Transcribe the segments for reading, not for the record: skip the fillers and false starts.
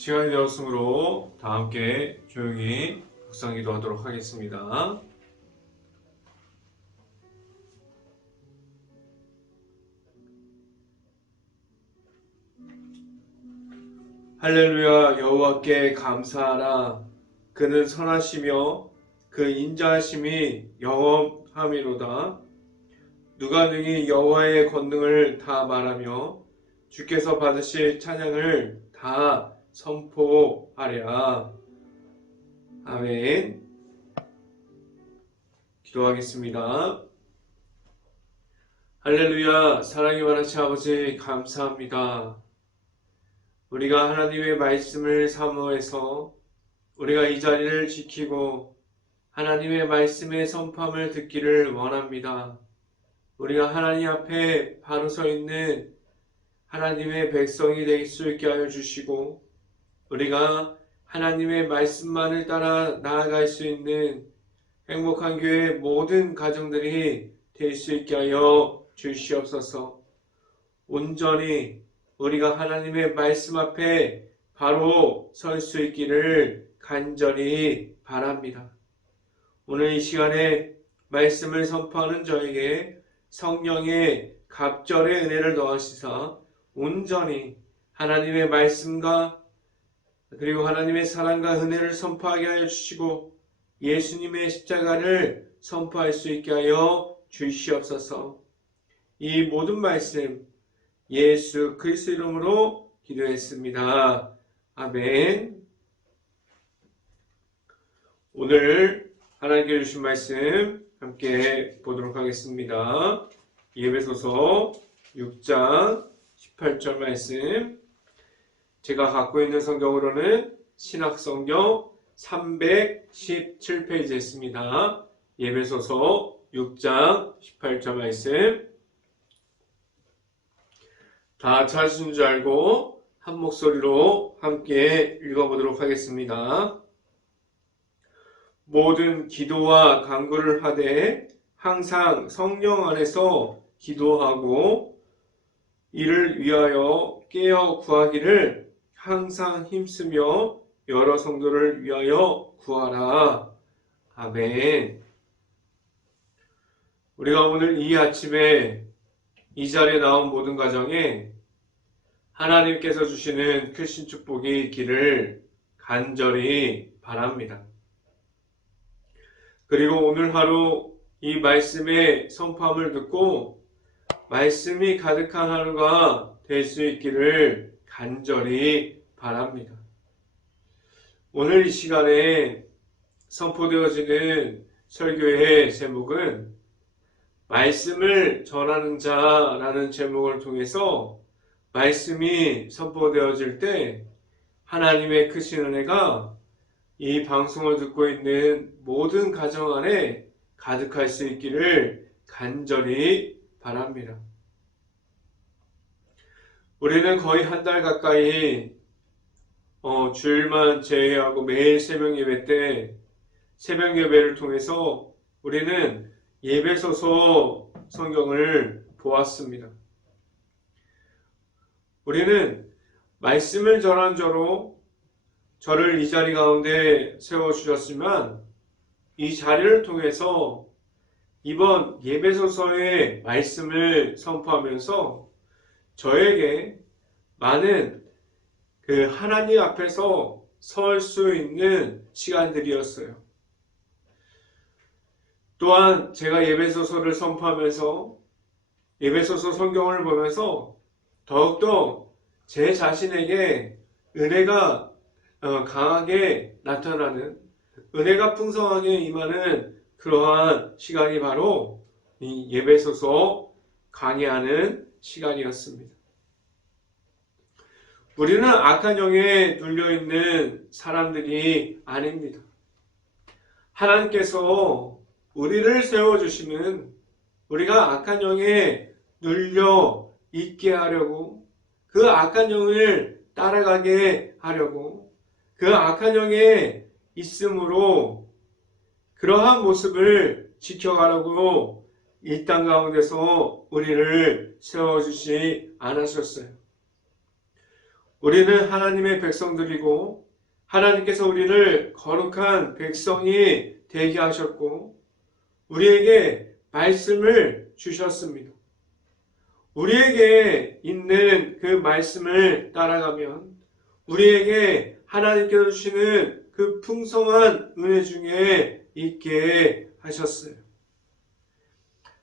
시간이 되었으므로 다 함께 조용히 묵상기도 하도록 하겠습니다. 할렐루야. 여호와께 감사하라. 그는 선하시며 그 인자하심이 영원함이로다. 누가 능히 여호와의 권능을 다 말하며 주께서 받으실 찬양을 다 선포하랴. 아멘. 기도하겠습니다. 할렐루야. 사랑이 많으신 아버지 감사합니다. 우리가 하나님의 말씀을 사모해서 우리가 이 자리를 지키고 하나님의 말씀의 선포함을 듣기를 원합니다. 우리가 하나님 앞에 바로 서 있는 하나님의 백성이 될 수 있게 하여 주시고 우리가 하나님의 말씀만을 따라 나아갈 수 있는 행복한 교회 모든 가정들이 될 수 있게 하여 주시옵소서. 온전히 우리가 하나님의 말씀 앞에 바로 설 수 있기를 간절히 바랍니다. 오늘 이 시간에 말씀을 선포하는 저에게 성령의 갑절의 은혜를 더하시사 온전히 하나님의 말씀과 그리고 하나님의 사랑과 은혜를 선포하게 하여 주시고 예수님의 십자가를 선포할 수 있게 하여 주시옵소서. 이 모든 말씀 예수 그리스도 이름으로 기도했습니다. 아멘. 오늘 하나님께 주신 말씀 함께 보도록 하겠습니다. 에베소서 6장 18절 말씀, 제가 갖고 있는 성경으로는 신학성경 317페이지에 있습니다. 에베소서 6장 18절 말씀, 다 찾으신 줄 알고 한 목소리로 함께 읽어보도록 하겠습니다. 모든 기도와 간구를 하되 항상 성령 안에서 기도하고 이를 위하여 깨어 구하기를 항상 힘쓰며 여러 성도를 위하여 구하라. 아멘. 우리가 오늘 이 아침에 이 자리에 나온 모든 가정에 하나님께서 주시는 크신 축복이 있기를 간절히 바랍니다. 그리고 오늘 하루 이 말씀의 선포함을 듣고 말씀이 가득한 하루가 될 수 있기를 간절히 바랍니다. 오늘 이 시간에 선포되어지는 설교의 제목은 말씀을 전하는 자라는 제목을 통해서 말씀이 선포되어질 때 하나님의 크신 은혜가 이 방송을 듣고 있는 모든 가정 안에 가득할 수 있기를 간절히 바랍니다. 우리는 거의 한 달 가까이 주일만 제외하고 매일 새벽 예배 때 새벽 예배를 통해서 우리는 에베소서 성경을 보았습니다. 우리는 말씀을 전한 자로 저를 이 자리 가운데 세워주셨지만 이 자리를 통해서 이번 에베소서의 말씀을 선포하면서 저에게 많은 그 하나님 앞에서 설 수 있는 시간들이었어요. 또한 제가 에베소서를 선포하면서 에베소서 성경을 보면서 더욱더 제 자신에게 은혜가 강하게 나타나는, 은혜가 풍성하게 임하는 그러한 시간이 바로 이 에베소서 강의하는 시간이었습니다. 우리는 악한 영에 눌려있는 사람들이 아닙니다. 하나님께서 우리를 세워주시는, 우리가 악한 영에 눌려 있게 하려고, 그 악한 영을 따라가게 하려고, 그 악한 영에 있으므로 그러한 모습을 지켜가려고 이 땅 가운데서 우리를 세워주시 않으셨어요. 우리는 하나님의 백성들이고 하나님께서 우리를 거룩한 백성이 되게 하셨고 우리에게 말씀을 주셨습니다. 우리에게 있는 그 말씀을 따라가면 우리에게 하나님께서 주시는 그 풍성한 은혜 중에 있게 하셨어요.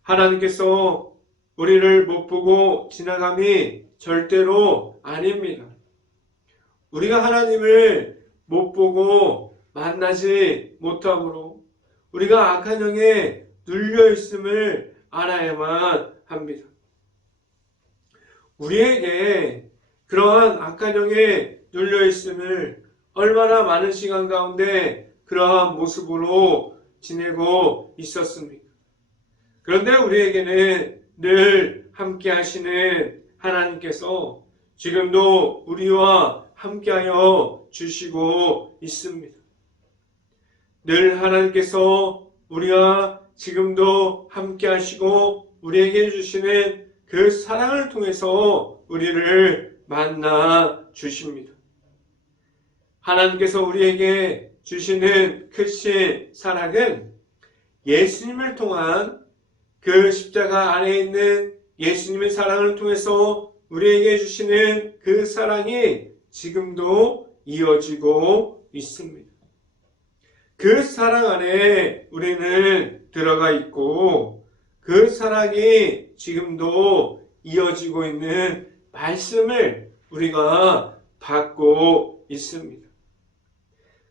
하나님께서 우리를 못 보고 지나감이 절대로 아닙니다. 우리가 하나님을 못 보고 만나지 못함으로 우리가 악한 영에 눌려 있음을 알아야만 합니다. 우리에게 그러한 악한 영에 눌려 있음을 얼마나 많은 시간 가운데 그러한 모습으로 지내고 있었습니까? 그런데 우리에게는 늘 함께 하시는 하나님께서 지금도 우리와 함께하여 주시고 있습니다. 늘 하나님께서 우리와 지금도 함께 하시고 우리에게 주시는 그 사랑을 통해서 우리를 만나 주십니다. 하나님께서 우리에게 주시는 크신 사랑은 예수님을 통한 그 십자가 안에 있는 예수님의 사랑을 통해서 우리에게 주시는 그 사랑이 지금도 이어지고 있습니다. 그 사랑 안에 우리는 들어가 있고 그 사랑이 지금도 이어지고 있는 말씀을 우리가 받고 있습니다.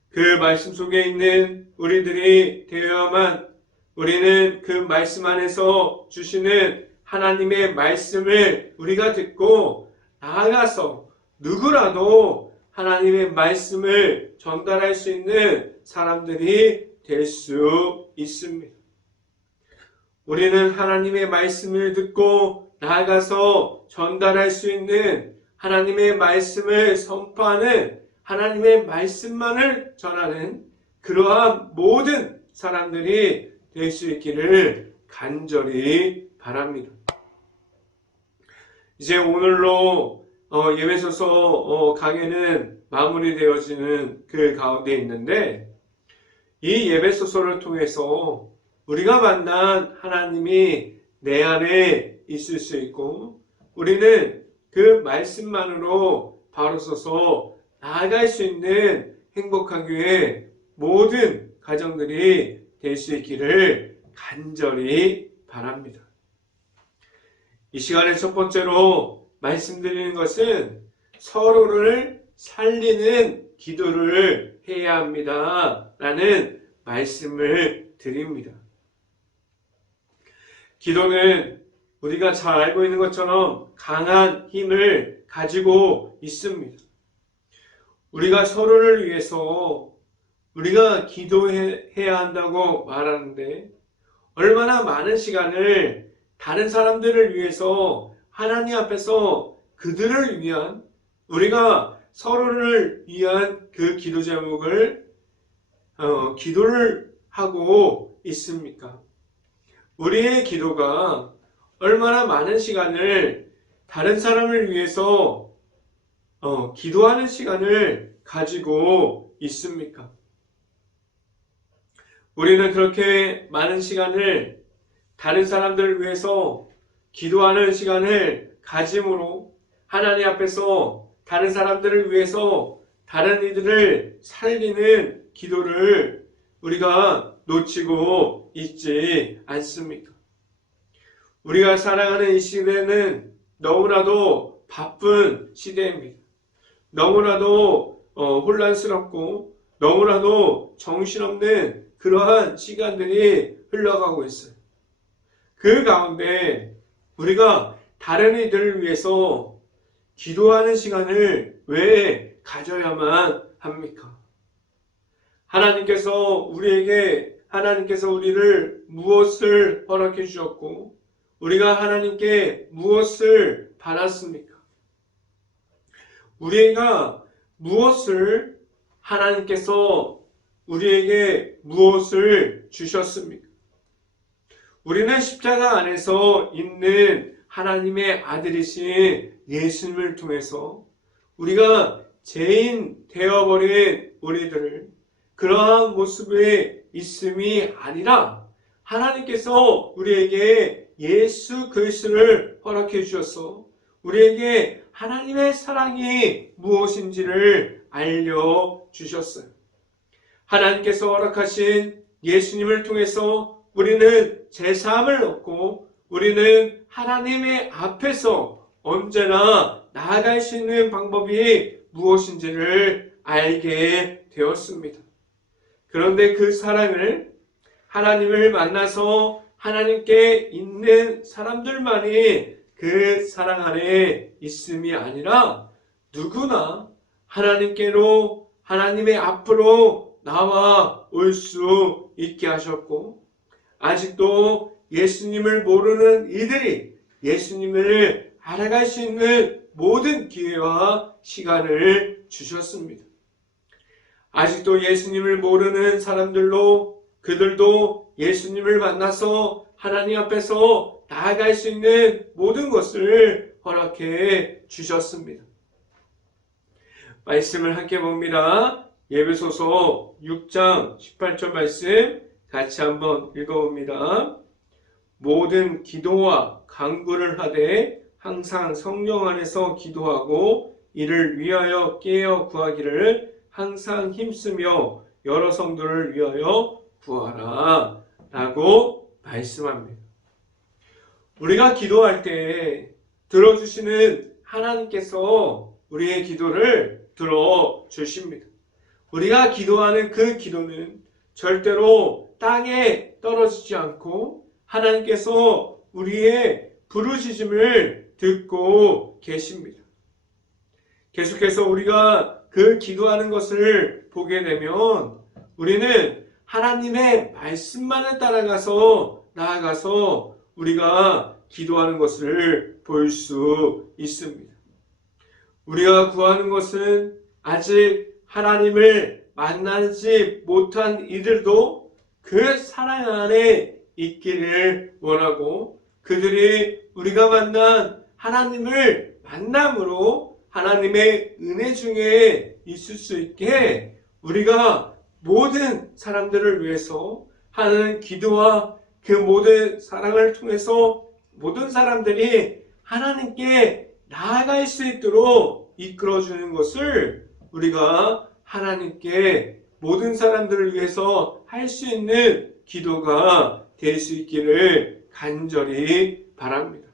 그 말씀 속에 있는 우리들이 되어야만 우리는 그 말씀 안에서 주시는 하나님의 말씀을 우리가 듣고 나아가서 누구라도 하나님의 말씀을 전달할 수 있는 사람들이 될 수 있습니다. 우리는 하나님의 말씀을 듣고 나아가서 전달할 수 있는 하나님의 말씀을 선포하는 하나님의 말씀만을 전하는 그러한 모든 사람들이 될 수 있기를 간절히 바랍니다. 이제 오늘로 예배소서 강해는 마무리되어지는 그 가운데 있는데 이 예배소서를 통해서 우리가 만난 하나님이 내 안에 있을 수 있고 우리는 그 말씀만으로 바로 서서 나아갈 수 있는 행복한 교회 모든 가정들이 될 수 있기를 간절히 바랍니다. 이 시간에 첫 번째로 말씀드리는 것은 서로를 살리는 기도를 해야 합니다. 라는 말씀을 드립니다. 기도는 우리가 잘 알고 있는 것처럼 강한 힘을 가지고 있습니다. 우리가 서로를 위해서 우리가 기도해야 한다고 말하는데 얼마나 많은 시간을 다른 사람들을 위해서 하나님 앞에서 그들을 위한 우리가 서로를 위한 그 기도 제목을 기도를 하고 있습니까? 우리의 기도가 얼마나 많은 시간을 다른 사람을 위해서 기도하는 시간을 가지고 있습니까? 우리는 그렇게 많은 시간을 다른 사람들을 위해서 기도하는 시간을 가짐으로 하나님 앞에서 다른 사람들을 위해서 다른 이들을 살리는 기도를 우리가 놓치고 있지 않습니까? 우리가 살아가는 이 시대는 너무나도 바쁜 시대입니다. 너무나도 혼란스럽고 너무나도 정신없는 그러한 시간들이 흘러가고 있어요. 그 가운데 우리가 다른 이들을 위해서 기도하는 시간을 왜 가져야만 합니까? 하나님께서 우리를 무엇을 허락해 주셨고 우리가 하나님께 무엇을 받았습니까? 우리가 무엇을 하나님께서 우리에게 무엇을 주셨습니까? 우리는 십자가 안에서 있는 하나님의 아들이신 예수님을 통해서 우리가 죄인 되어버린 우리들을 그러한 모습에 있음이 아니라 하나님께서 우리에게 예수 그리스도를 허락해 주셔서 우리에게 하나님의 사랑이 무엇인지를 알려주셨어요. 하나님께서 허락하신 예수님을 통해서 우리는 제사함을 얻고 우리는 하나님의 앞에서 언제나 나아갈 수 있는 방법이 무엇인지를 알게 되었습니다. 그런데 그 사랑을 하나님을 만나서 하나님께 있는 사람들만이 그 사랑 안에 있음이 아니라 누구나 하나님께로 하나님의 앞으로 나와 올 수 있게 하셨고 아직도 예수님을 모르는 이들이 예수님을 알아갈 수 있는 모든 기회와 시간을 주셨습니다. 아직도 예수님을 모르는 사람들로 그들도 예수님을 만나서 하나님 앞에서 나아갈 수 있는 모든 것을 허락해 주셨습니다. 말씀을 함께 봅니다. 에베소서 6장 18절 말씀 같이 한번 읽어봅니다. 모든 기도와 간구를 하되 항상 성령 안에서 기도하고 이를 위하여 깨어 구하기를 항상 힘쓰며 여러 성도를 위하여 구하라 라고 말씀합니다. 우리가 기도할 때 들어주시는 하나님께서 우리의 기도를 들어주십니다. 우리가 기도하는 그 기도는 절대로 땅에 떨어지지 않고 하나님께서 우리의 부르짖음을 듣고 계십니다. 계속해서 우리가 그 기도하는 것을 보게 되면 우리는 하나님의 말씀만을 따라가서 나아가서 우리가 기도하는 것을 볼 수 있습니다. 우리가 구하는 것은 아직 하나님을 만나지 못한 이들도 그 사랑 안에 있기를 원하고 그들이 우리가 만난 하나님을 만남으로 하나님의 은혜 중에 있을 수 있게 우리가 모든 사람들을 위해서 하는 기도와 그 모든 사랑을 통해서 모든 사람들이 하나님께 나아갈 수 있도록 이끌어주는 것을 우리가 하나님께 모든 사람들을 위해서 할 수 있는 기도가 될 수 있기를 간절히 바랍니다.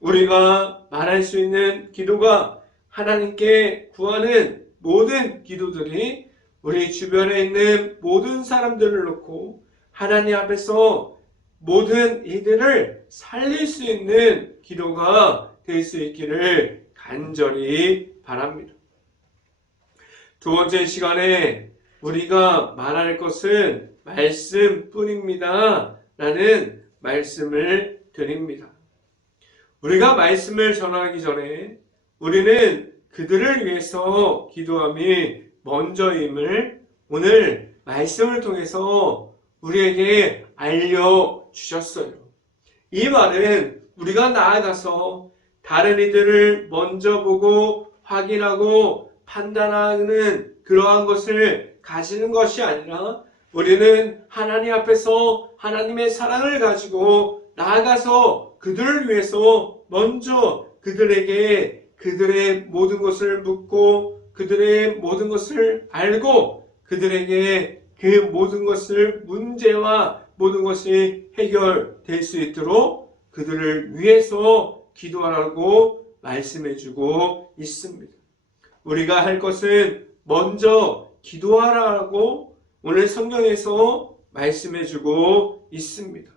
우리가 말할 수 있는 기도가 하나님께 구하는 모든 기도들이 우리 주변에 있는 모든 사람들을 놓고 하나님 앞에서 모든 이들을 살릴 수 있는 기도가 될 수 있기를 간절히 바랍니다. 두 번째 시간에 우리가 말할 것은 말씀뿐입니다. 라는 말씀을 드립니다. 우리가 말씀을 전하기 전에 우리는 그들을 위해서 기도함이 먼저임을 오늘 말씀을 통해서 우리에게 알려주셨어요. 이 말은 우리가 나아가서 다른 이들을 먼저 보고 확인하고 판단하는 그러한 것을 가지는 것이 아니라 우리는 하나님 앞에서 하나님의 사랑을 가지고 나아가서 그들을 위해서 먼저 그들에게 그들의 모든 것을 묻고 그들의 모든 것을 알고 그들에게 그 모든 것을 문제와 모든 것이 해결될 수 있도록 그들을 위해서 기도하라고 말씀해주고 있습니다. 우리가 할 것은 먼저 기도하라고 오늘 성경에서 말씀해주고 있습니다.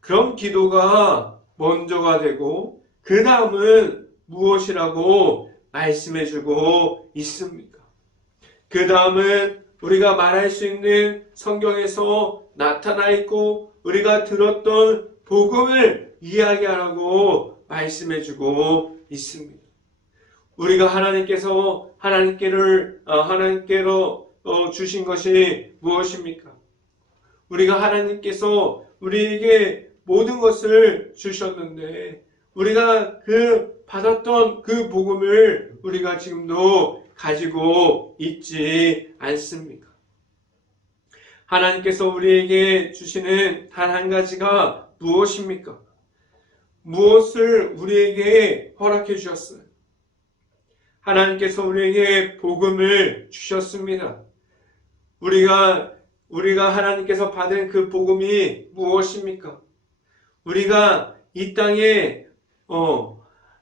그럼 기도가 먼저가 되고 그 다음은 무엇이라고 말씀해주고 있습니까? 그 다음은 우리가 말할 수 있는 성경에서 나타나 있고 우리가 들었던 복음을 이야기하라고 말씀해주고 있습니다. 우리가 하나님께로 주신 것이 무엇입니까? 우리가 하나님께서 우리에게 모든 것을 주셨는데 우리가 그 받았던 그 복음을 우리가 지금도 가지고 있지 않습니까? 하나님께서 우리에게 주시는 단 한 가지가 무엇입니까? 무엇을 우리에게 허락해 주셨어요? 하나님께서 우리에게 복음을 주셨습니다. 우리가 하나님께서 받은 그 복음이 무엇입니까? 우리가 이 땅에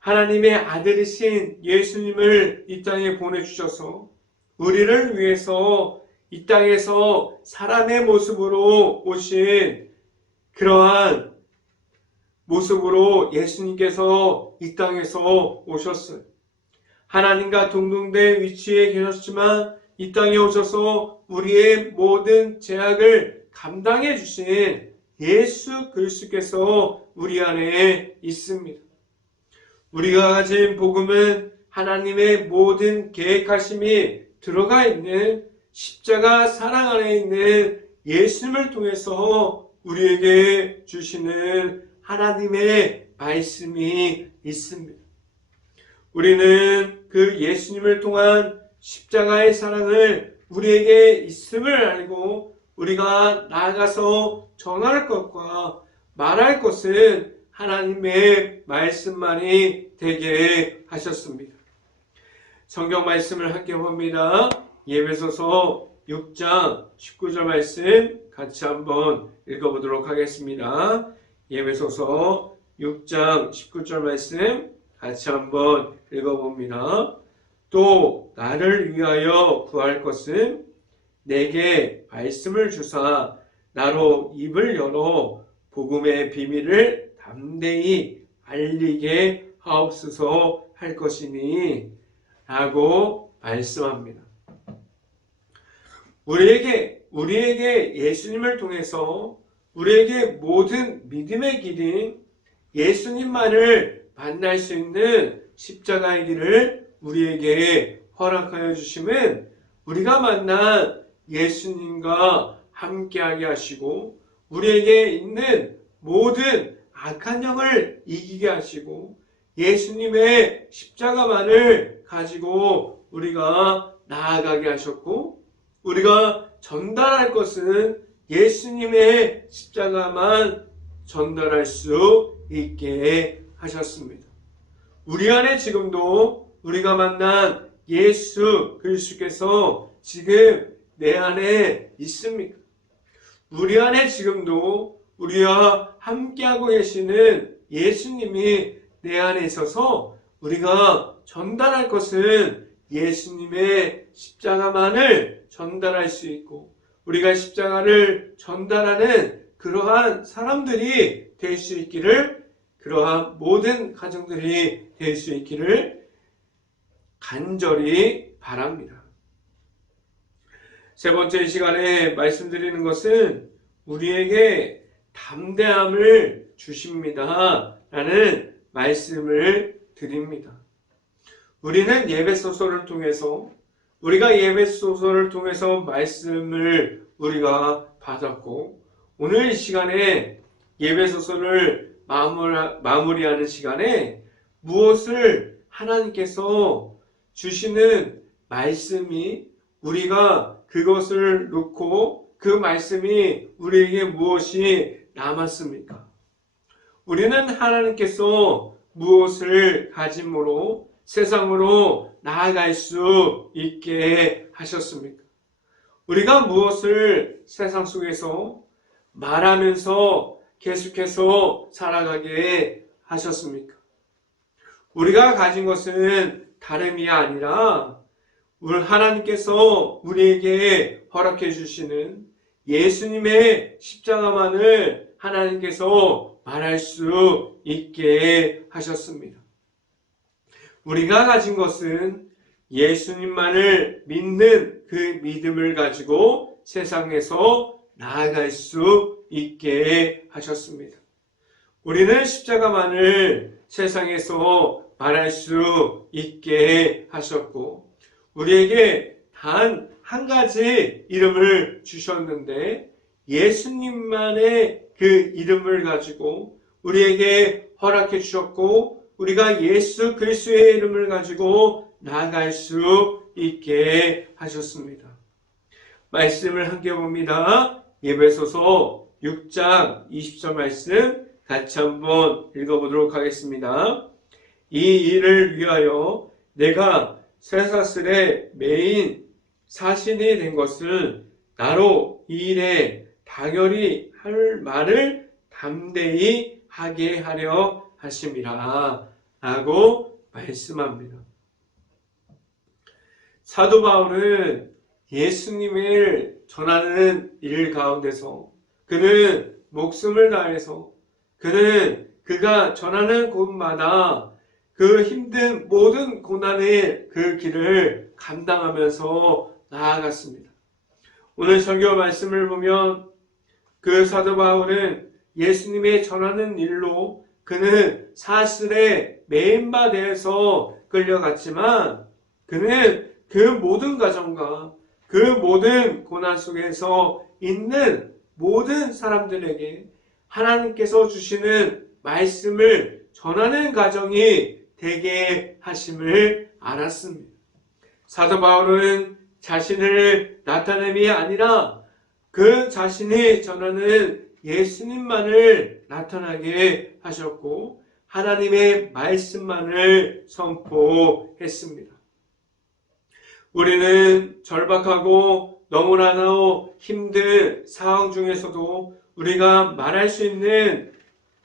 하나님의 아들이신 예수님을 이 땅에 보내주셔서 우리를 위해서 이 땅에서 사람의 모습으로 오신 그러한 모습으로 예수님께서 이 땅에서 오셨어요. 하나님과 동등된 위치에 계셨지만 이 땅에 오셔서 우리의 모든 죄악을 감당해 주신 예수 그리스도께서 우리 안에 있습니다. 우리가 가진 복음은 하나님의 모든 계획하심이 들어가 있는 십자가 사랑 안에 있는 예수님을 통해서 우리에게 주시는 하나님의 말씀이 있습니다. 우리는 그 예수님을 통한 십자가의 사랑을 우리에게 있음을 알고 우리가 나아가서 전할 것과 말할 것은 하나님의 말씀만이 되게 하셨습니다. 성경 말씀을 함께 봅니다. 에베소서 6장 19절 말씀 같이 한번 읽어보도록 하겠습니다. 에베소서 6장 19절 말씀 같이 한번 읽어봅니다. 또 나를 위하여 구할 것은 내게 말씀을 주사 나로 입을 열어 복음의 비밀을 담대히 알리게 하옵소서 할 것이니 라고 말씀합니다. 우리에게 예수님을 통해서 우리에게 모든 믿음의 길인 예수님만을 만날 수 있는 십자가의 길을 우리에게 허락하여 주심은 우리가 만난 예수님과 함께하게 하시고 우리에게 있는 모든 악한 영을 이기게 하시고 예수님의 십자가만을 가지고 우리가 나아가게 하셨고 우리가 전달할 것은 예수님의 십자가만 전달할 수 있게 하셨습니다. 우리 안에 지금도 우리가 만난 예수 그리스도께서 지금 내 안에 있습니까? 우리 안에 지금도 우리와 함께하고 계시는 예수님이 내 안에 있어서 우리가 전달할 것은 예수님의 십자가만을 전달할 수 있고 우리가 십자가를 전달하는 그러한 사람들이 될 수 있기를 그러한 모든 가정들이 될 수 있기를 간절히 바랍니다. 세 번째 시간에 말씀드리는 것은 우리에게 담대함을 주십니다 라는 말씀을 드립니다. 우리는 예배소서를 통해서 우리가 예배소서를 통해서 말씀을 우리가 받았고 오늘 이 시간에 예배소서를 마무리하는 시간에 무엇을 하나님께서 주시는 말씀이 우리가 그것을 놓고 그 말씀이 우리에게 무엇이 남았습니까? 우리는 하나님께서 무엇을 가짐으로 세상으로 나아갈 수 있게 하셨습니까? 우리가 무엇을 세상 속에서 말하면서 계속해서 살아가게 하셨습니까? 우리가 가진 것은 다름이 아니라 하나님께서 우리에게 허락해 주시는 예수님의 십자가만을 하나님께서 말할 수 있게 하셨습니다. 우리가 가진 것은 예수님만을 믿는 그 믿음을 가지고 세상에서 나아갈 수 있게 하셨습니다. 우리는 십자가만을 세상에서 말할 수 있게 하셨고 우리에게 단 한 가지 이름을 주셨는데 예수님만의 그 이름을 가지고 우리에게 허락해 주셨고 우리가 예수 그리스도의 이름을 가지고 나아갈 수 있게 하셨습니다. 말씀을 함께 봅니다. 에베소서 6장 20절 말씀 같이 한번 읽어보도록 하겠습니다. 이 일을 위하여 내가 쇠사슬의 메인 사신이 된 것은 나로 이 일에 당연히 할 말을 담대히 하게 하려 하심이라 라고 말씀합니다. 사도 바울은 예수님을 전하는 일 가운데서 그는 목숨을 다해서 그가 전하는 곳마다 그 힘든 모든 고난의 그 길을 감당하면서 나아갔습니다. 오늘 설교 말씀을 보면 그 사도 바울은 예수님의 전하는 일로 그는 사슬에 매인 바 되어서 끌려갔지만 그는 그 모든 과정과 그 모든 고난 속에서 있는 모든 사람들에게 하나님께서 주시는 말씀을 전하는 과정이 되게 하심을 알았습니다. 사도 바울은 자신을 나타냄이 아니라 그 자신이 전하는 예수님만을 나타나게 하셨고 하나님의 말씀만을 선포했습니다. 우리는 절박하고 너무나도 힘든 상황 중에서도 우리가 말할 수 있는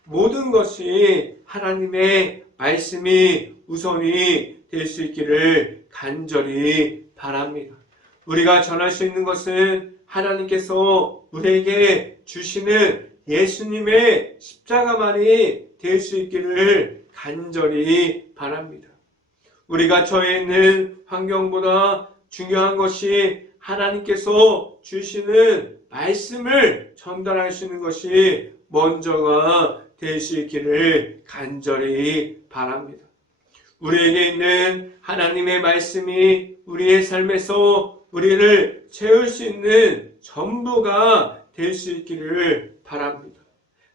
모든 것이 하나님의 말씀이 우선이 될 수 있기를 간절히 바랍니다. 우리가 전할 수 있는 것은 하나님께서 우리에게 주시는 예수님의 십자가만이 될 수 있기를 간절히 바랍니다. 우리가 처해 있는 환경보다 중요한 것이 하나님께서 주시는 말씀을 전달할 수 있는 것이 먼저가 될 수 있기를 간절히 바랍니다. 우리에게 있는 하나님의 말씀이 우리의 삶에서 우리를 채울 수 있는 전부가 될 수 있기를 바랍니다.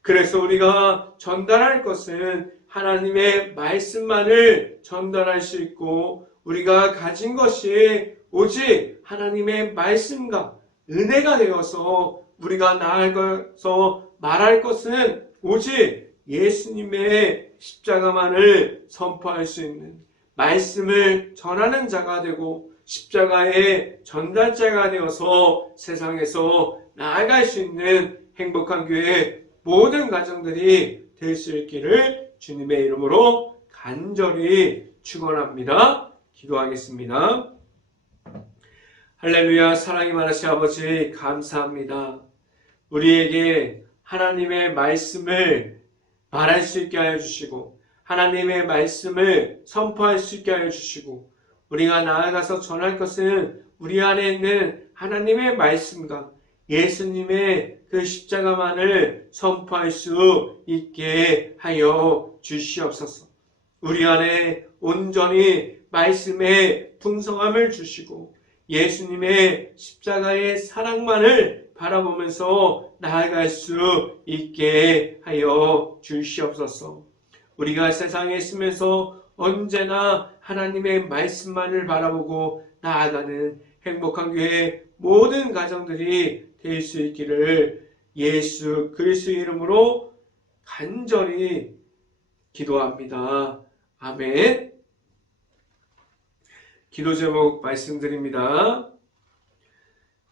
그래서 우리가 전달할 것은 하나님의 말씀만을 전달할 수 있고 우리가 가진 것이 오직 하나님의 말씀과 은혜가 되어서 우리가 나아가서 말할 것은 오직 예수님의 십자가만을 선포할 수 있는 말씀을 전하는 자가 되고 십자가의 전달자가 되어서 세상에서 나아갈 수 있는 행복한 교회 모든 가정들이 될 수 있기를 주님의 이름으로 간절히 축원합니다. 기도하겠습니다. 할렐루야. 사랑이 많으신 아버지 감사합니다. 우리에게 하나님의 말씀을 말할 수 있게 하여 주시고 하나님의 말씀을 선포할 수 있게 하여 주시고 우리가 나아가서 전할 것은 우리 안에 있는 하나님의 말씀과 예수님의 그 십자가만을 선포할 수 있게 하여 주시옵소서. 우리 안에 온전히 말씀의 풍성함을 주시고 예수님의 십자가의 사랑만을 바라보면서 나아갈 수 있게 하여 주시옵소서. 우리가 세상에 있으면서 언제나 하나님의 말씀만을 바라보고 나아가는 행복한 교회 모든 가정들이 될 수 있기를 예수 그리스도의 이름으로 간절히 기도합니다. 아멘. 기도 제목 말씀드립니다.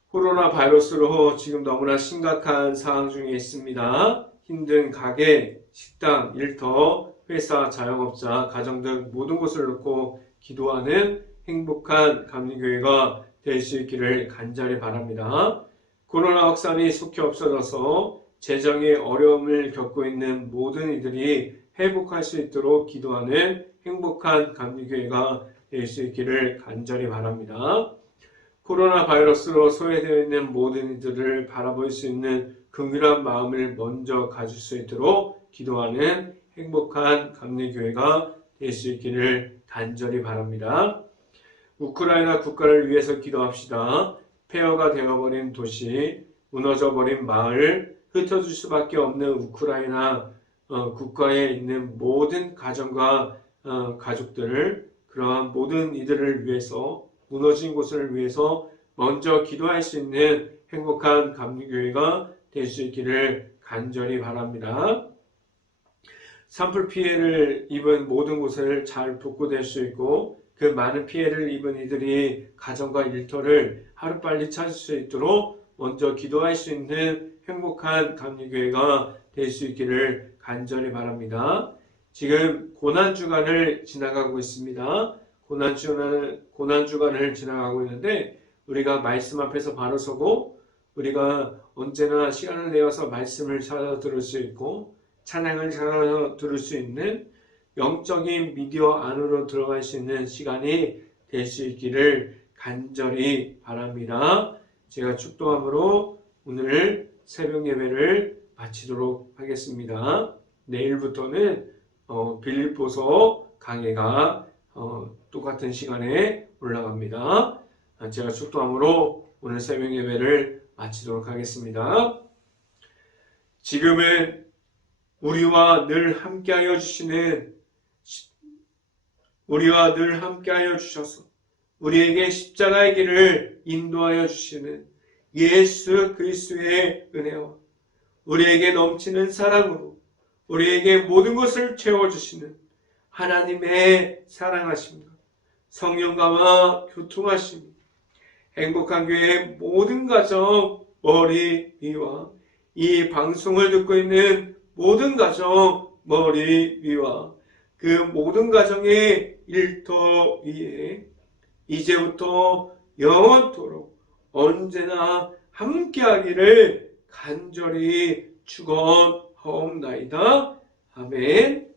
코로나 바이러스로 지금 너무나 심각한 상황 중에 있습니다. 힘든 가게, 식당, 일터, 회사, 자영업자, 가정 등 모든 것을 놓고 기도하는 행복한 감리교회가 될 수 있기를 간절히 바랍니다. 코로나 확산이 속히 없어져서 재정의 어려움을 겪고 있는 모든 이들이 회복할 수 있도록 기도하는 행복한 감리교회가 될 수 있기를 간절히 바랍니다. 코로나 바이러스로 소외되어 있는 모든 이들을 바라볼 수 있는 긍휼한 마음을 먼저 가질 수 있도록 기도하는 행복한 감리교회가 될 수 있기를 간절히 바랍니다. 우크라이나 국가를 위해서 기도합시다. 폐허가 되어버린 도시, 무너져버린 마을, 흩어질 수밖에 없는 우크라이나 국가에 있는 모든 가정과 가족들을 그러한 모든 이들을 위해서 무너진 곳을 위해서 먼저 기도할 수 있는 행복한 감리교회가 될 수 있기를 간절히 바랍니다. 산불 피해를 입은 모든 곳을 잘 복구될 수 있고 그 많은 피해를 입은 이들이 가정과 일터를 하루빨리 찾을 수 있도록 먼저 기도할 수 있는 행복한 감리교회가 될 수 있기를 간절히 바랍니다. 지금 고난주간을 지나가고 있습니다. 고난주간을 지나가고 있는데 우리가 말씀 앞에서 바로 서고 우리가 언제나 시간을 내어서 말씀을 찾아 들을 수 있고 찬양을 찾아 들을 수 있는 영적인 미디어 안으로 들어갈 수 있는 시간이 될 수 있기를 간절히 바랍니다. 제가 축도함으로 오늘 새벽 예배를 마치도록 하겠습니다. 내일부터는 빌립보서 강해가 똑같은 시간에 올라갑니다. 제가 축도함으로 오늘 새벽 예배를 마치도록 하겠습니다. 지금은 우리와 늘 함께하여 주셔서 우리에게 십자가의 길을 인도하여 주시는 예수 그리스도의 은혜와 우리에게 넘치는 사랑으로 우리에게 모든 것을 채워주시는 하나님의 사랑하심과 성령과와 교통하심, 행복한 교회의 모든 가정 머리 위와 이 방송을 듣고 있는 모든 가정 머리 위와 그 모든 가정의 일터 위에 이제부터 영원토록 언제나 함께하기를 간절히 축원하옵나이다. 아멘.